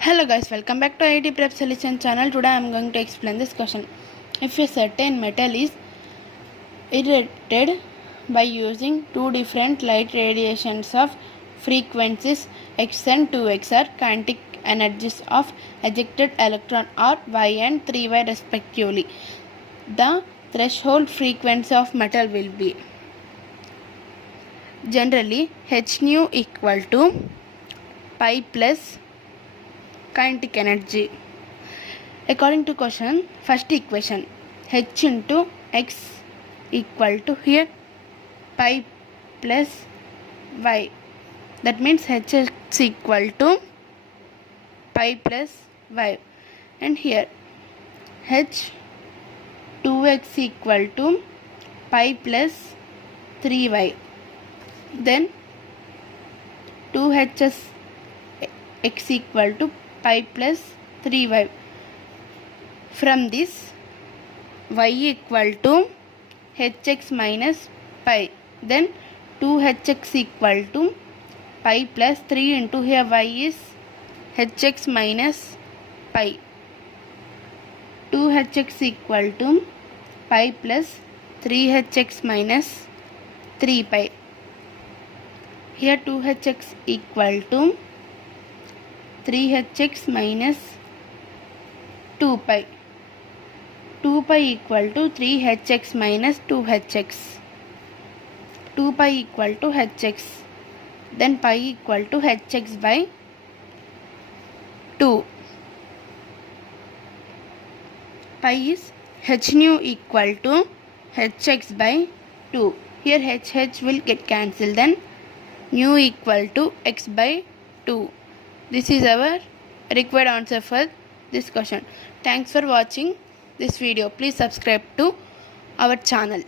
Hello guys, welcome back to IIT Prep Solution channel. Today I am going to explain this question. If a certain metal is irradiated by using two different light radiations of frequencies x and 2x are kinetic energies of ejected electron are y and 3y respectively, the threshold frequency of metal will be generally h nu equal to pi plus kinetic energy. According to question, first equation h into x equal to here pi plus y, that means h is equal to pi plus y, and here h 2x equal to pi plus 3y, then 2h x equal to pi plus 3y. From this y equal to hx minus pi, then 2hx equal to pi plus 3 into here y is hx minus pi, 2hx equal to pi plus 3hx minus 3 pi. Here 2hx equal to 3hx minus 2 pi. 2 pi equal to 3hx minus 2hx. 2 pi equal to hx. Then pi equal to hx by 2. Pi is h nu equal to hx by 2. Here h will get cancelled. Then nu equal to x by 2. This is our required answer for this question. Thanks for watching this video. Please subscribe to our channel.